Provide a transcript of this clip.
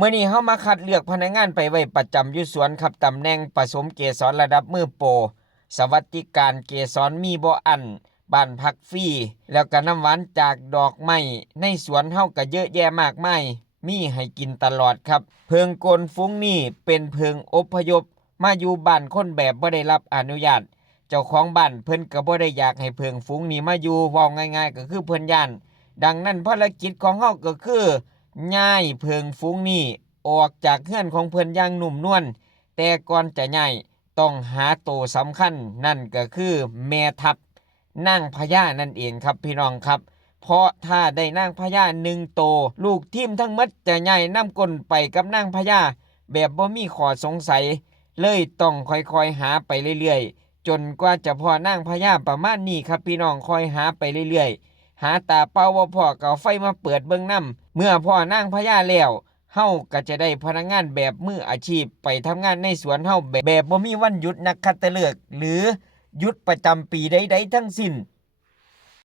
มื้อนี้เฮามาคัดเลือกพนักงานไปไว้ประจำอยู่สวนครับตำแหน่งผสมเกสรระดับมือโปรสวัสดิการเกสรมีบ่อั้นบ้านพักฟรีแล้วก็น้ำหวานจากดอกไม้ในสวนเฮาก็เยอะแยะมากมายมีให้กินตลอดครับเพิงโกนฟุ้งนี่เป็นเพิงอพยพมาอยู่บ้านคนแบบบ่ได้รับอนุญาตเจ้าของบ้านเพิ่นก็บ่ได้อยากให้เพิงฟุ้งนี่มาอยู่เว้าง่ายๆก็คือเพิ่นย้านดังนั้นภารกิจของเฮาก็คือย้ายเพิงฟุ้งนี่ออกจากเรือนของเพิ่นอย่างนุ่มนวลแต่ก่อนจะย้ายต้องหาตัวสำคัญนั่นก็คือแม่ทัพนางพญานั่นเองครับพี่น้องครับเพราะถ้าได้นางพญา1ตัวลูกทีมทั้งหมดจะย้ายนำก้นไปกับนางพญาแบบบ่มีข้อสงสัยเลยต้องค่อยๆหาไปเรื่อยๆจนกว่าจะพอนางพญาประมาณนี้ครับพี่น้องค่อยหาไปเรื่อยๆหาตาเปล่าบ่พอก็เอาไฟมาเปิดเบิ่งนำเมื่อพ่อนางพญาแล้วเฮาก็จะได้พนักงานแบบมืออาชีพไปทำงานในสวนเฮาแบบบ่มีวันหยุดนักขัตฤกษ์หรือหยุดประจำปีใดๆทั้งสิ้น